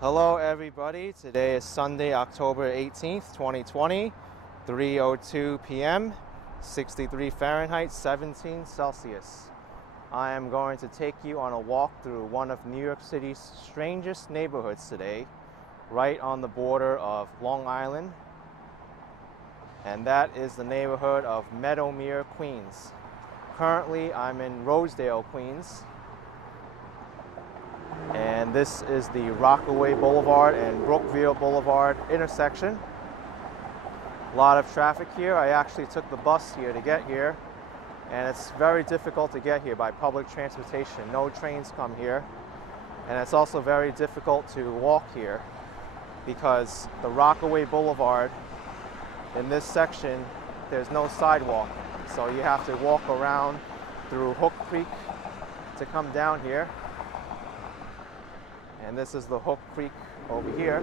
Hello everybody, today is Sunday, October 18th, 2020, 3:02 p.m., 63 Fahrenheit, 17 Celsius. I am going to take you on a walk through one of New York City's strangest neighborhoods today, right on the border of Long Island, and that is the neighborhood of Meadowmere, Queens. Currently, I'm in Rosedale, Queens. And this is the Rockaway Boulevard and Brookville Boulevard intersection. A lot of traffic here. I actually took the bus here to get here, and it's very difficult to get here by public transportation. No trains come here, and it's also very difficult to walk here because the Rockaway Boulevard, in this section, there's no sidewalk. So you have to walk around through Hook Creek to come down here. And this is the Hook Creek over here.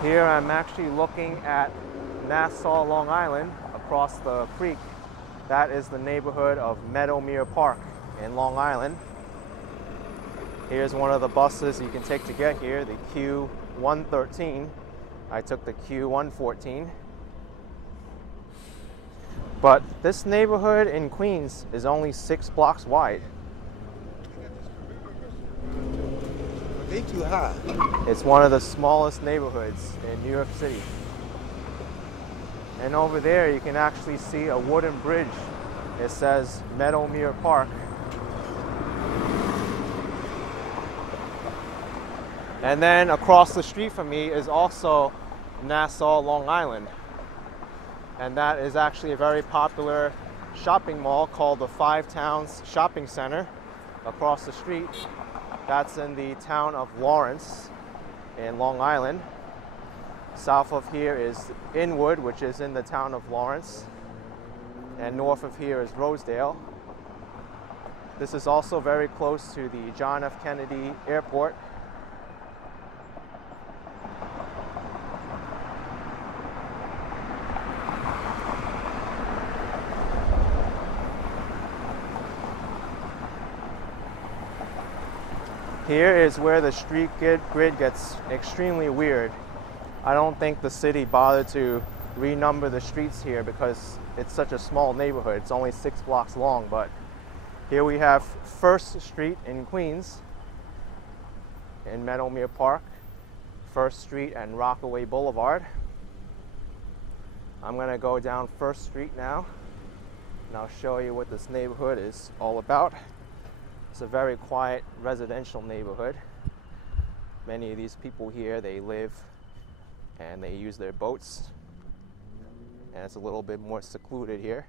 Here I'm actually looking at Nassau, Long Island, across the creek. That is the neighborhood of Meadowmere Park in Long Island. Here's one of the buses you can take to get here, the Q113. I took the Q114. But this neighborhood in Queens is only 6 blocks wide. They too high. It's one of the smallest neighborhoods in New York City. And over there you can actually see a wooden bridge. It says Meadowmere Park. And then across the street from me is also Nassau, Long Island. And that is actually a very popular shopping mall called the Five Towns Shopping Center across the street. That's in the town of Lawrence in Long Island. South of here is Inwood, which is in the town of Lawrence. And north of here is Rosedale. This is also very close to the John F. Kennedy Airport. Here is where the street grid gets extremely weird. I don't think the city bothered to renumber the streets here because it's such a small neighborhood. It's only 6 blocks long, but here we have First Street in Queens, in Meadowmere Park, First Street and Rockaway Boulevard. I'm gonna go down First Street now, and I'll show you what this neighborhood is all about. It's a very quiet residential neighborhood. Many of these people here, they live and they use their boats. And it's a little bit more secluded here.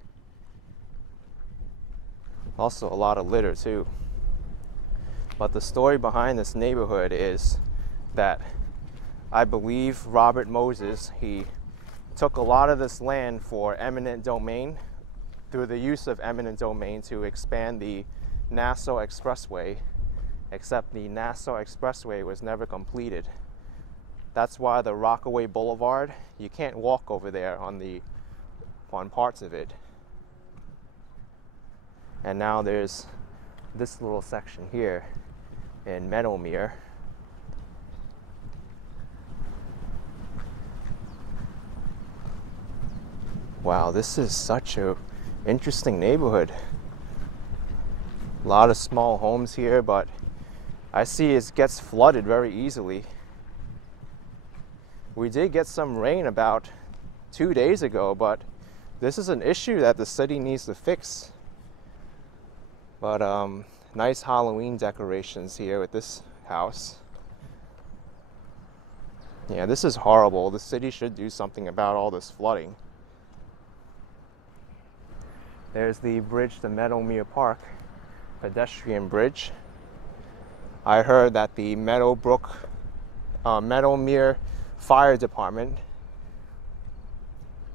Also a lot of litter too. But the story behind this neighborhood is that I believe Robert Moses, he took a lot of this land for eminent domain through the use of eminent domain to expand the Nassau Expressway, except the Nassau Expressway was never completed. That's why the Rockaway Boulevard, you can't walk over there on parts of it. And now there's this little section here in Meadowmere. Wow, this is such an interesting neighborhood. A lot of small homes here, but I see it gets flooded very easily. We did get some rain about 2 days ago, but this is an issue that the city needs to fix. But nice Halloween decorations here with this house. Yeah, this is horrible. The city should do something about all this flooding. There's the bridge to Meadowmere Park. Pedestrian bridge. I heard that the Meadowmere Fire Department,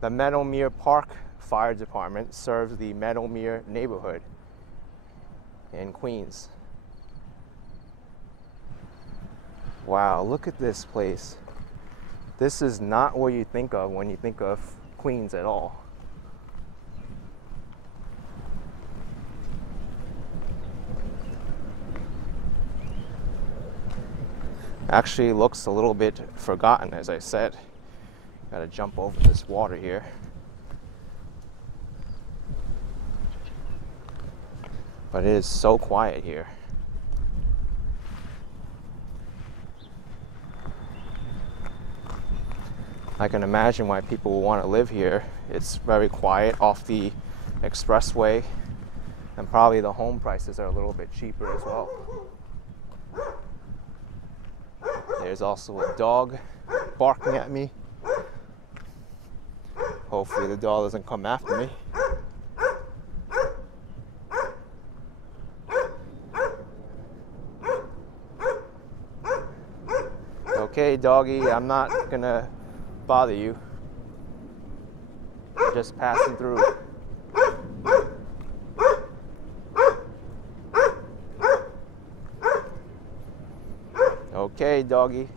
the Meadowmere Park Fire Department serves the Meadowmere neighborhood in Queens. Wow, look at this place. This is not what you think of when you think of Queens at all. Actually looks a little bit forgotten, as I said. Gotta jump over this water here. But it is so quiet here. I can imagine why people will want to live here. It's very quiet off the expressway, and probably the home prices are a little bit cheaper as well. There's also a dog barking at me. Hopefully the dog doesn't come after me. Okay, doggy, I'm not gonna bother you. I'm just passing through. Okay, doggy.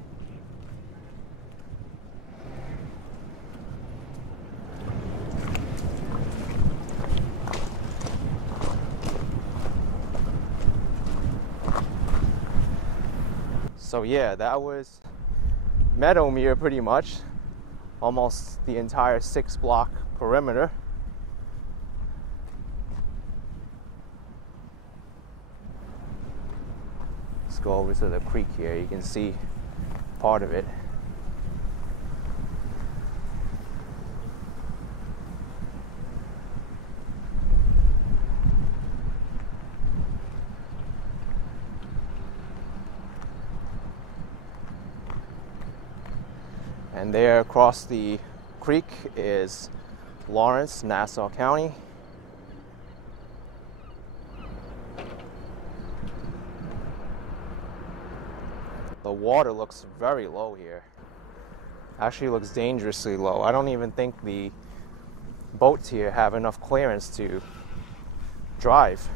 So yeah, that was Meadowmere pretty much. Almost the entire 6-block perimeter. Let's go over to the creek here. You can see part of it. And there across the creek is Lawrence, Nassau County. The water looks very low here. Actually looks dangerously low. I don't even think the boats here have enough clearance to drive.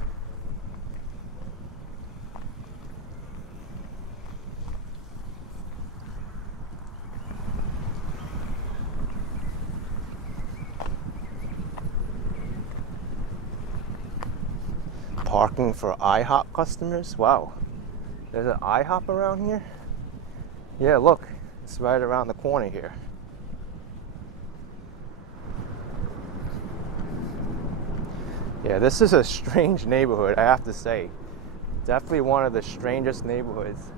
Parking for IHOP customers? Wow. There's an IHOP around here? Yeah, look. It's right around the corner here. Yeah, this is a strange neighborhood, I have to say. Definitely one of the strangest neighborhoods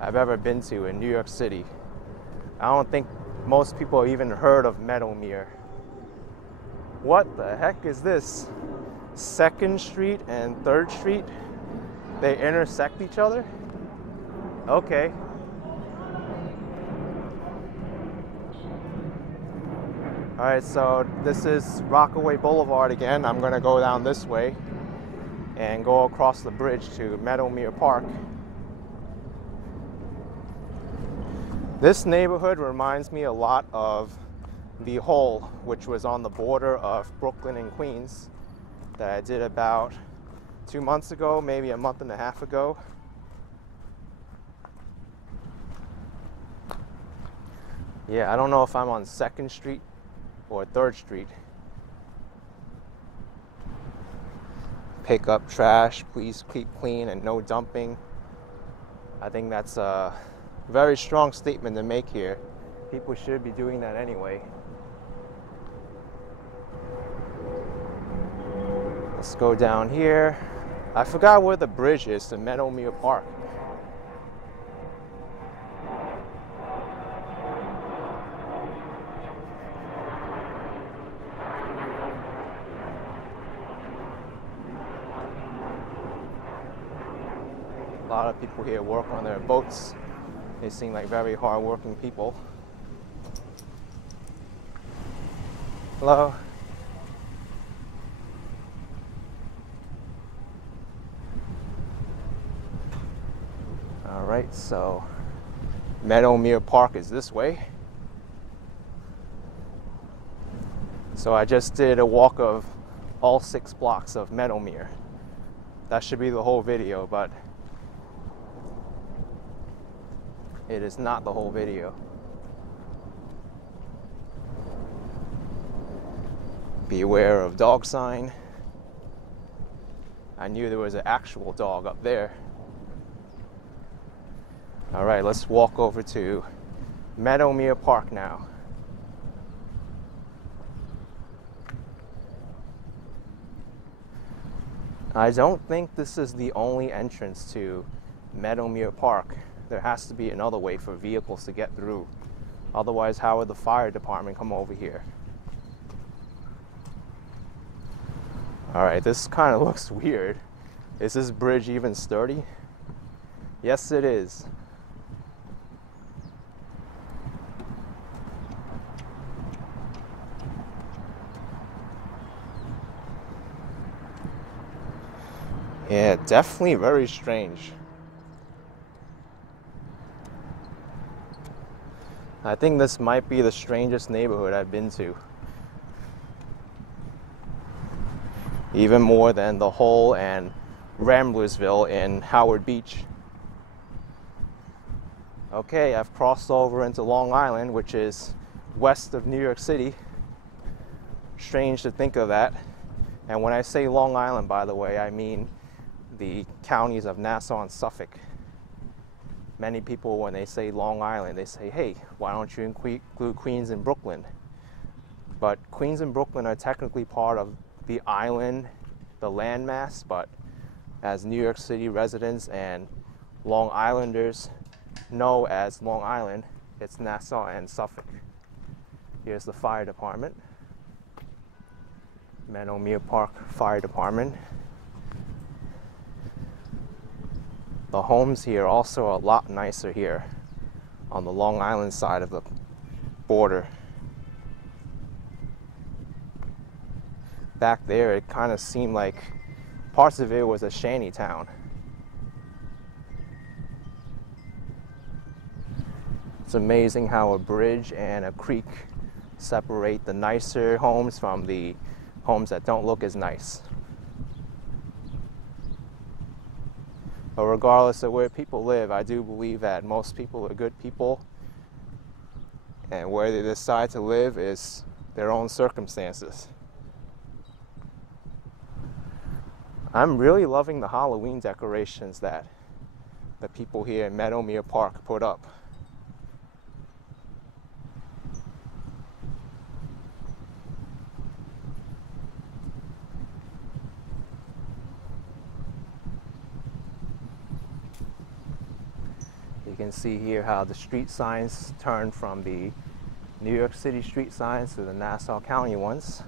I've ever been to in New York City. I don't think most people have even heard of Meadowmere. What the heck is this? 2nd Street and 3rd Street, they intersect each other? Okay. Alright, so this is Rockaway Boulevard again. I'm gonna go down this way and go across the bridge to Meadowmere Park. This neighborhood reminds me a lot of the Hole, which was on the border of Brooklyn and Queens, that I did about 2 months ago, maybe a month and a half ago. Yeah, I don't know if I'm on 2nd Street or 3rd Street. Pick up trash, please keep clean and no dumping. I think that's a very strong statement to make here. People should be doing that anyway. Let's go down here. I forgot where the bridge is to Meadowmere Park. A lot of people here work on their boats. They seem like very hard-working people. Hello. Alright, so Meadowmere Park is this way. So I just did a walk of all 6 blocks of Meadowmere. That should be the whole video, but it is not the whole video. Beware of dog sign. I knew there was an actual dog up there. All right, let's walk over to Meadowmere Park now. I don't think this is the only entrance to Meadowmere Park. There has to be another way for vehicles to get through. Otherwise, how would the fire department come over here? All right, this kind of looks weird. Is this bridge even sturdy? Yes, it is. Yeah, definitely very strange. I think this might be the strangest neighborhood I've been to. Even more than the Hole and Ramblersville in Howard Beach. Okay, I've crossed over into Long Island, which is west of New York City. Strange to think of that. And when I say Long Island, by the way, I mean the counties of Nassau and Suffolk. Many people, when they say Long Island, they say, hey, why don't you include Queens and Brooklyn? But Queens and Brooklyn are technically part of the island, the landmass, but as New York City residents and Long Islanders know as Long Island, it's Nassau and Suffolk. Here's the fire department. Meadowmere Park Fire Department. The homes here also are a lot nicer here on the Long Island side of the border. Back there, it kind of seemed like parts of it was a shanty town. It's amazing how a bridge and a creek separate the nicer homes from the homes that don't look as nice. But regardless of where people live, I do believe that most people are good people, and where they decide to live is their own circumstances. I'm really loving the Halloween decorations that the people here in Meadowmere Park put up. You can see here how the street signs turn from the New York City street signs to the Nassau County ones.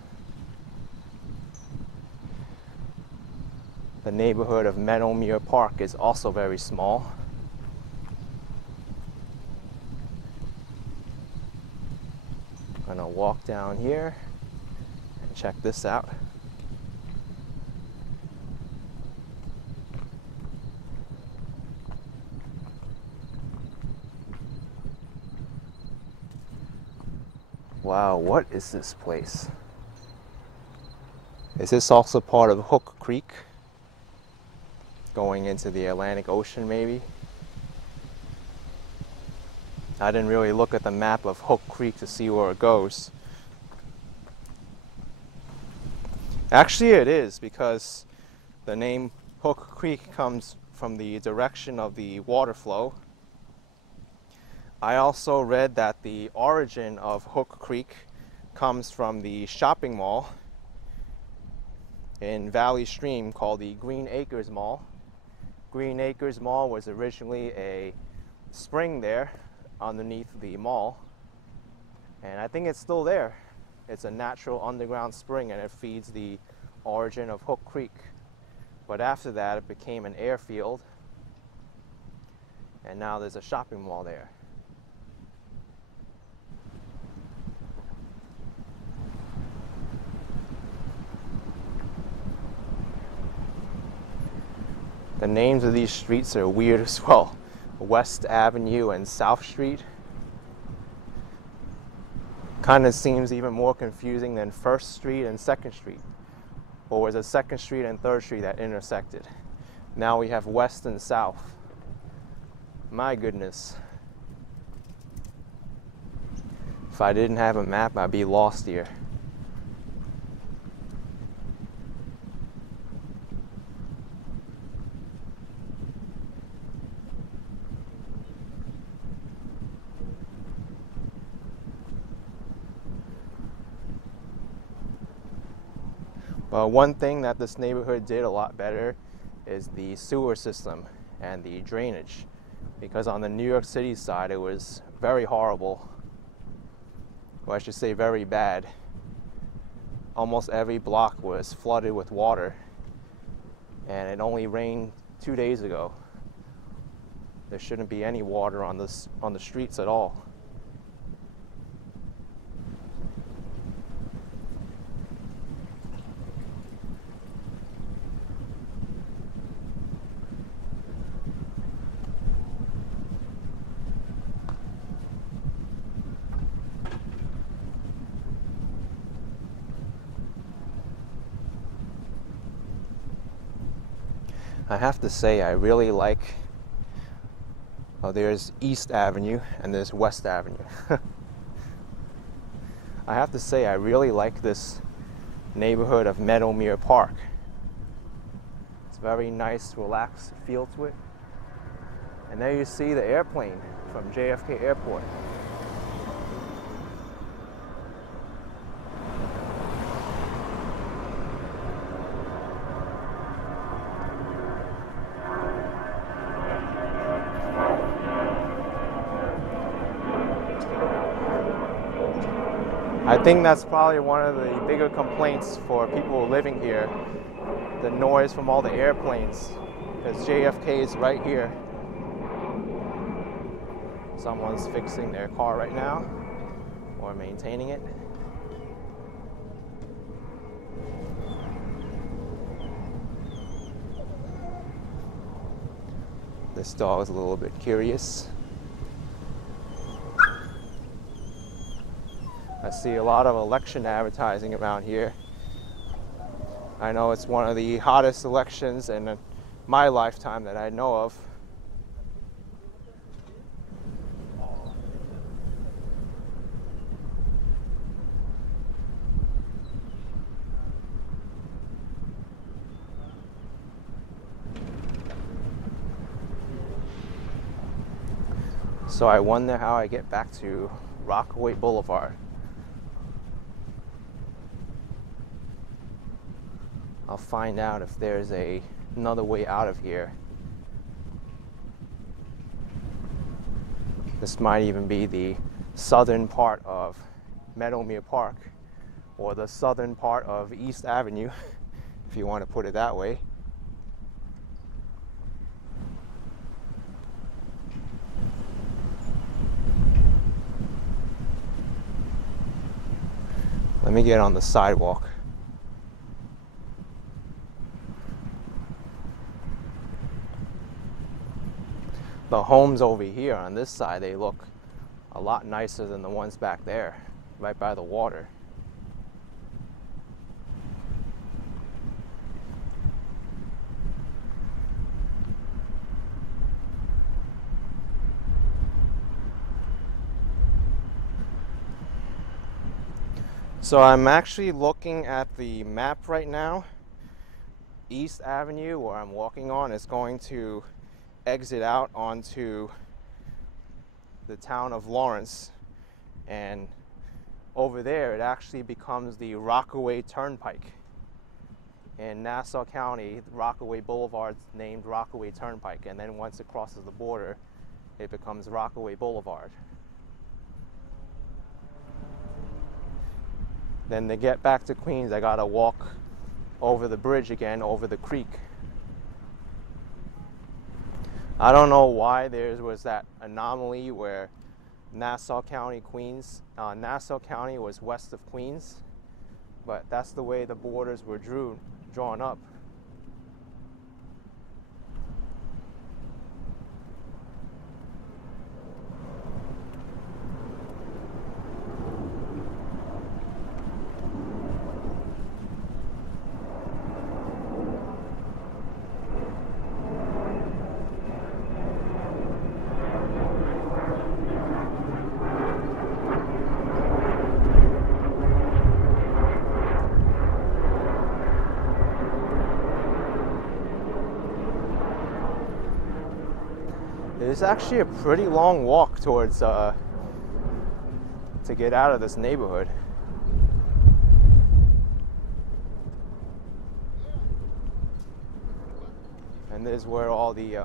The neighborhood of Meadowmere Park is also very small. I'm gonna walk down here and check this out. Wow, what is this place? Is this also part of Hook Creek? Going into the Atlantic Ocean, maybe? I didn't really look at the map of Hook Creek to see where it goes. Actually, it is, because the name Hook Creek comes from the direction of the water flow. I also read that the origin of Hook Creek comes from the shopping mall in Valley Stream called the Green Acres Mall. Green Acres Mall was originally a spring there underneath the mall, and I think it's still there. It's a natural underground spring, and it feeds the origin of Hook Creek. But after that, it became an airfield, and now there's a shopping mall there. The names of these streets are weird as well. West Avenue and South Street. Kind of seems even more confusing than First Street and Second Street. Or was it Second Street and Third Street that intersected? Now we have West and South. My goodness. If I didn't have a map, I'd be lost here. One thing that this neighborhood did a lot better is the sewer system and the drainage, because on the New York City side it was very horrible, or I should say very bad. Almost every block was flooded with water, and it only rained 2 days ago. There shouldn't be any water on the streets at all. I have to say, I really like, there's East Avenue and there's West Avenue. I have to say, I really like this neighborhood of Meadowmere Park. It's a very nice, relaxed feel to it. And there you see the airplane from JFK Airport. I think that's probably one of the bigger complaints for people living here, the noise from all the airplanes, because JFK is right here. Someone's fixing their car right now, or maintaining it. This dog is a little bit curious. I see a lot of election advertising around here. I know it's one of the hottest elections in my lifetime that I know of. So I wonder how I get back to Rockaway Boulevard. I'll find out if there's another way out of here. This might even be the southern part of Meadowmere Park, or the southern part of East Avenue, if you want to put it that way. Let me get on the sidewalk. The homes over here on this side, they look a lot nicer than the ones back there, right by the water. So I'm actually looking at the map right now. East Avenue, where I'm walking on, is going to exit out onto the town of Lawrence, and over there it actually becomes the Rockaway Turnpike. In Nassau County, Rockaway Boulevard is named Rockaway Turnpike, and then once it crosses the border it becomes Rockaway Boulevard. Then to get back to Queens, I gotta walk over the bridge again, over the creek. I don't know why there was that anomaly where Nassau County was west of Queens, but that's the way the borders were drawn up. It's actually a pretty long walk towards to get out of this neighborhood. is where all the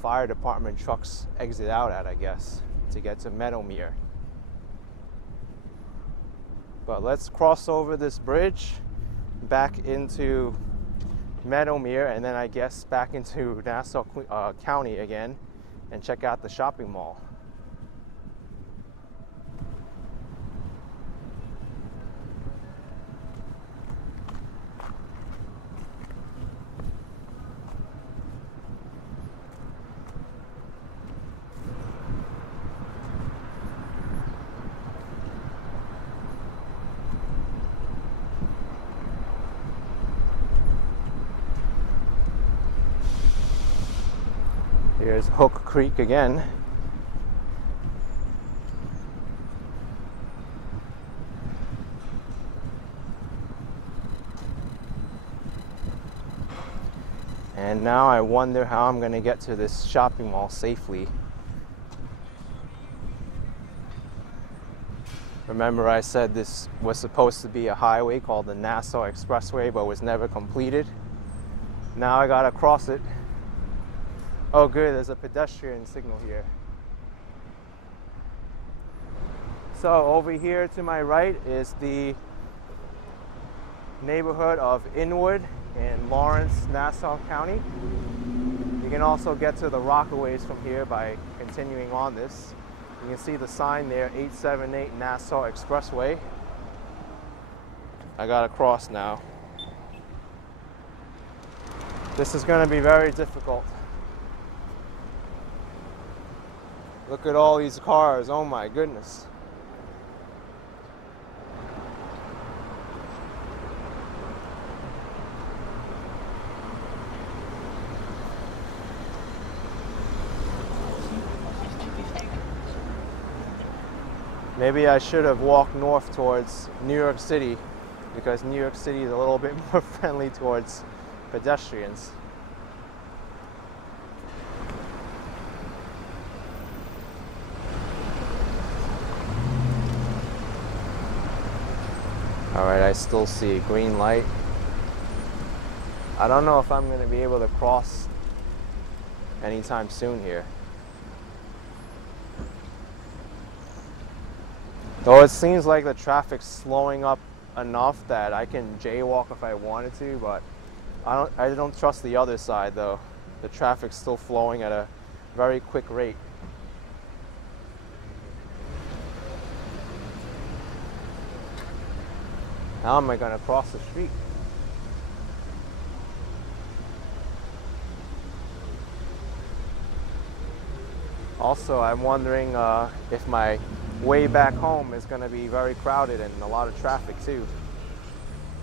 fire department trucks exit out at, I guess, to get to Meadowmere. But let's cross over this bridge back into Meadowmere, and then I guess back into Nassau County again, and check out the shopping mall. Here's Hook Creek again. And now I wonder how I'm going to get to this shopping mall safely. Remember, I said this was supposed to be a highway called the Nassau Expressway, but was never completed. Now I gotta cross it. Oh good, there's a pedestrian signal here. So over here to my right is the neighborhood of Inwood in Lawrence, Nassau County. You can also get to the Rockaways from here by continuing on this. You can see the sign there, 878 Nassau Expressway. I gotta cross now. This is gonna be very difficult. Look at all these cars, oh my goodness. Maybe I should have walked north towards New York City, because New York City is a little bit more friendly towards pedestrians. Alright, I still see a green light. I don't know if I'm going to be able to cross anytime soon here. Though it seems like the traffic's slowing up enough that I can jaywalk if I wanted to, but I don't trust the other side though. The traffic's still flowing at a very quick rate. How am I going to cross the street? Also, I'm wondering if my way back home is going to be very crowded and a lot of traffic too,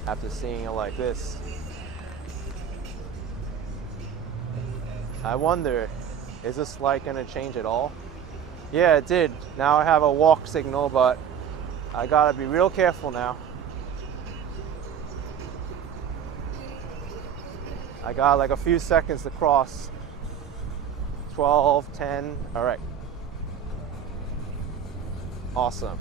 after seeing it like this. I wonder, is this light going to change at all? Yeah, it did. Now I have a walk signal, but I got to be real careful now. I got like a few seconds to cross. 12, 10, all right. Awesome.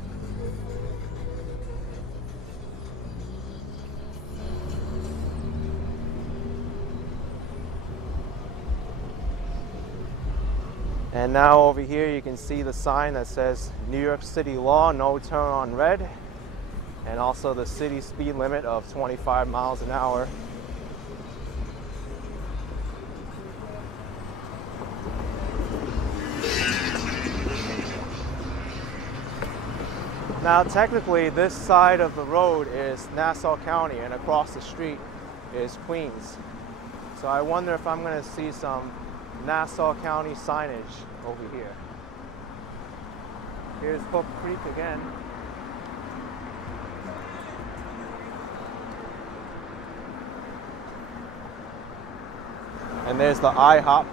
And now over here you can see the sign that says New York City law, no turn on red, and also the city speed limit of 25 miles an hour. Now technically this side of the road is Nassau County and across the street is Queens. So I wonder if I'm going to see some Nassau County signage over here. Here's Hook Creek again. And there's the IHOP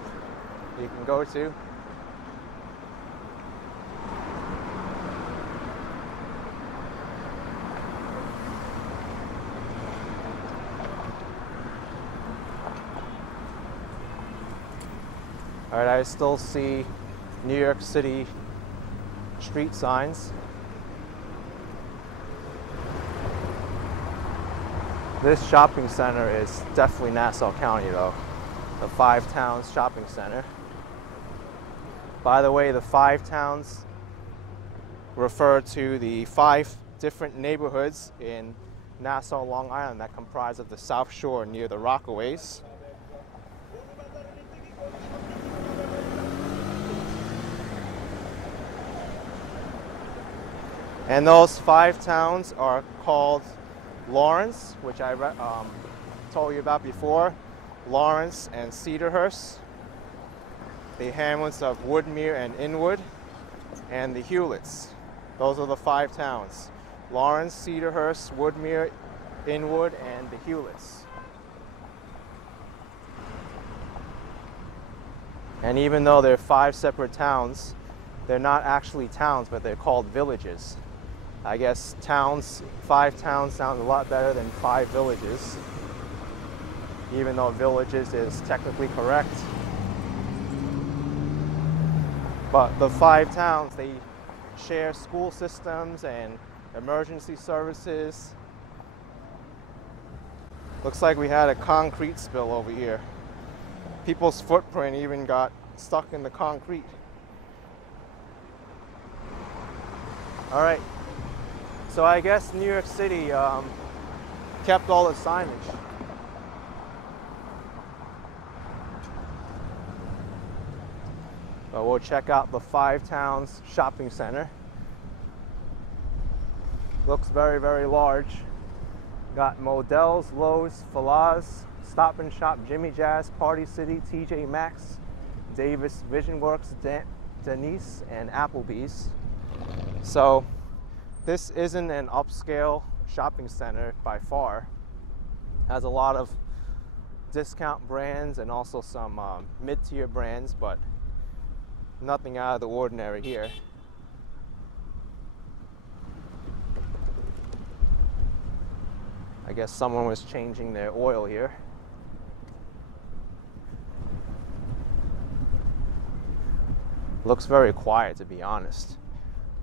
you can go to. All right, I still see New York City street signs. This shopping center is definitely Nassau County though. The Five Towns Shopping Center. By the way, the Five Towns refer to the 5 different neighborhoods in Nassau, Long Island that comprise of the South Shore near the Rockaways. And those 5 towns are called Lawrence, which I told you about before, Lawrence and Cedarhurst, the hamlets of Woodmere and Inwood, and the Hewletts. Those are the 5 towns: Lawrence, Cedarhurst, Woodmere, Inwood, and the Hewletts. And even though they're 5 separate towns, they're not actually towns, but they're called villages. I guess towns, 5 towns sounds a lot better than 5 villages, even though villages is technically correct. But the 5 towns, they share school systems and emergency services. Looks like we had a concrete spill over here. People's footprint even got stuck in the concrete. All right. So I guess New York City kept all the signage. But we'll check out the 5 Towns Shopping Center. Looks very, very large. Got Modell's, Lowe's, Falaz, Stop and Shop, Jimmy Jazz, Party City, TJ Maxx, Davis Vision Works, Denise, and Applebee's. So this isn't an upscale shopping center by far. Has a lot of discount brands and also some mid-tier brands, but nothing out of the ordinary here. I guess someone was changing their oil here. Looks very quiet, to be honest.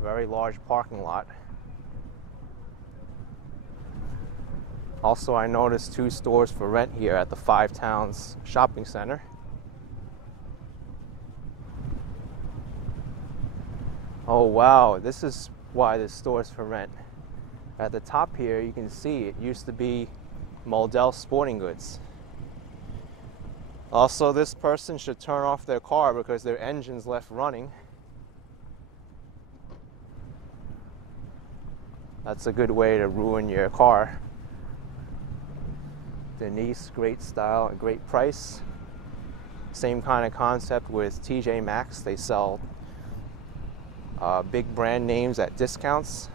Very large parking lot. Also, I noticed 2 stores for rent here at the 5 Towns Shopping Center. Oh wow, this is why this store is for rent. At the top here, you can see it used to be Modell Sporting Goods. Also, this person should turn off their car because their engine's left running. That's a good way to ruin your car. Denise, great style and great price. Same kind of concept with TJ Maxx. They sell big brand names at discounts.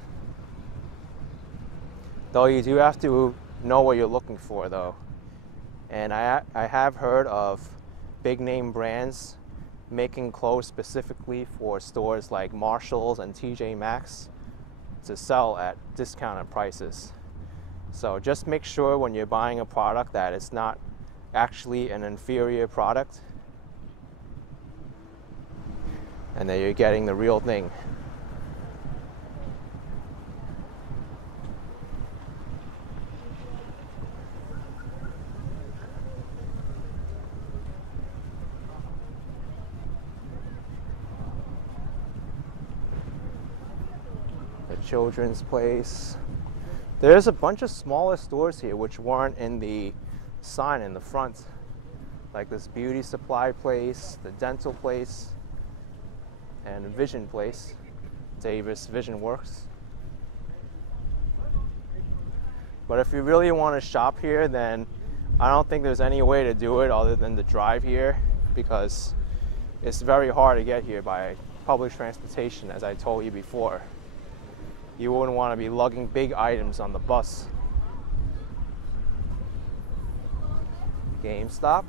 Though you do have to know what you're looking for though. And I have heard of big name brands making clothes specifically for stores like Marshall's and TJ Maxx to sell at discounted prices. So just make sure when you're buying a product that it's not actually an inferior product and that you're getting the real thing. The children's place. There's a bunch of smaller stores here which weren't in the sign in the front, like this beauty supply place, the dental place, and vision place, Davis Vision Works. But if you really want to shop here, then I don't think there's any way to do it other than to drive here, because it's very hard to get here by public transportation, as I told you before. You wouldn't want to be lugging big items on the bus. GameStop.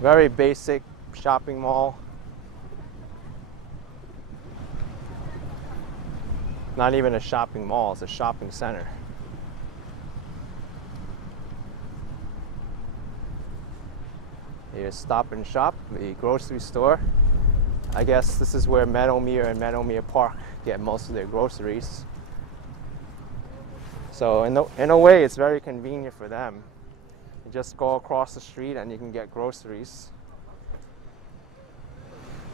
Very basic shopping mall. Not even a shopping mall, it's a shopping center. Here's Stop and Shop, the grocery store. I guess this is where Meadowmere and Meadowmere Park get most of their groceries. So in a way, it's very convenient for them. You just go across the street and you can get groceries.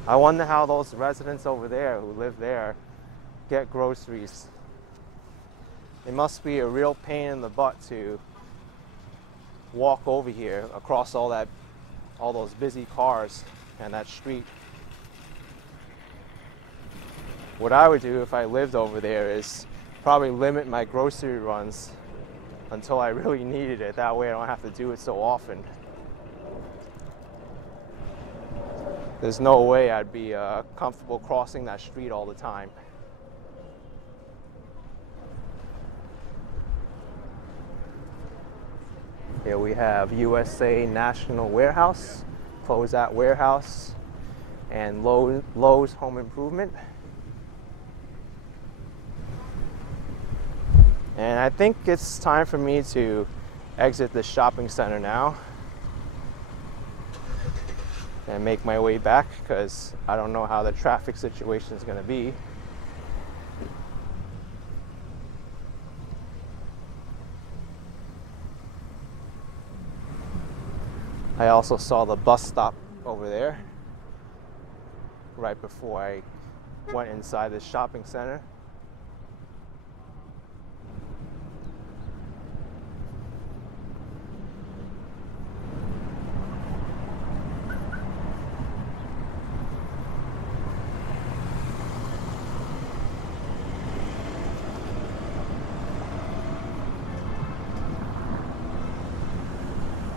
I wonder how those residents over there who live there get groceries. It must be a real pain in the butt to walk over here across all those busy cars and that street. What I would do if I lived over there is probably limit my grocery runs until I really needed it. That way I don't have to do it so often. There's no way I'd be comfortable crossing that street all the time. Here we have USA National Warehouse, Close-Out Warehouse, and Lowe's Home Improvement. And I think it's time for me to exit the shopping center now and make my way back, because I don't know how the traffic situation is going to be. I also saw the bus stop over there right before I went inside the shopping center.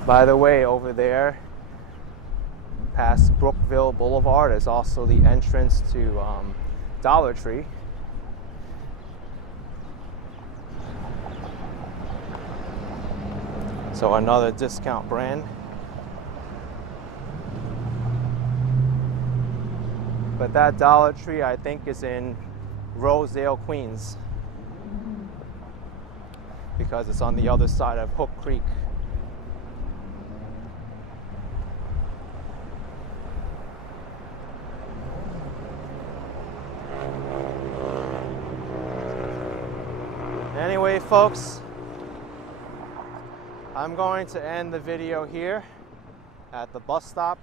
By the way, over there, past Brookville Boulevard, is also the entrance to Dollar Tree. So another discount brand. But that Dollar Tree, I think, is in Rosedale, Queens, because it's on the other side of Hook Creek. Anyway, folks, I'm going to end the video here at the bus stop.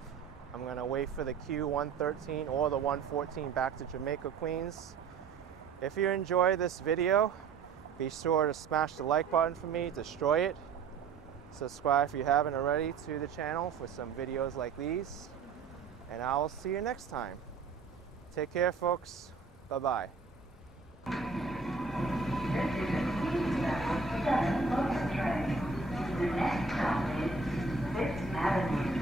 I'm going to wait for the Q113 or the 114 back to Jamaica, Queens. If you enjoy this video, be sure to smash the like button for me, destroy it. Subscribe if you haven't already to the channel for some videos like these. And I will see you next time. Take care, folks. Bye-bye. The next stop is 6th Avenue.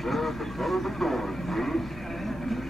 Close the doors, please.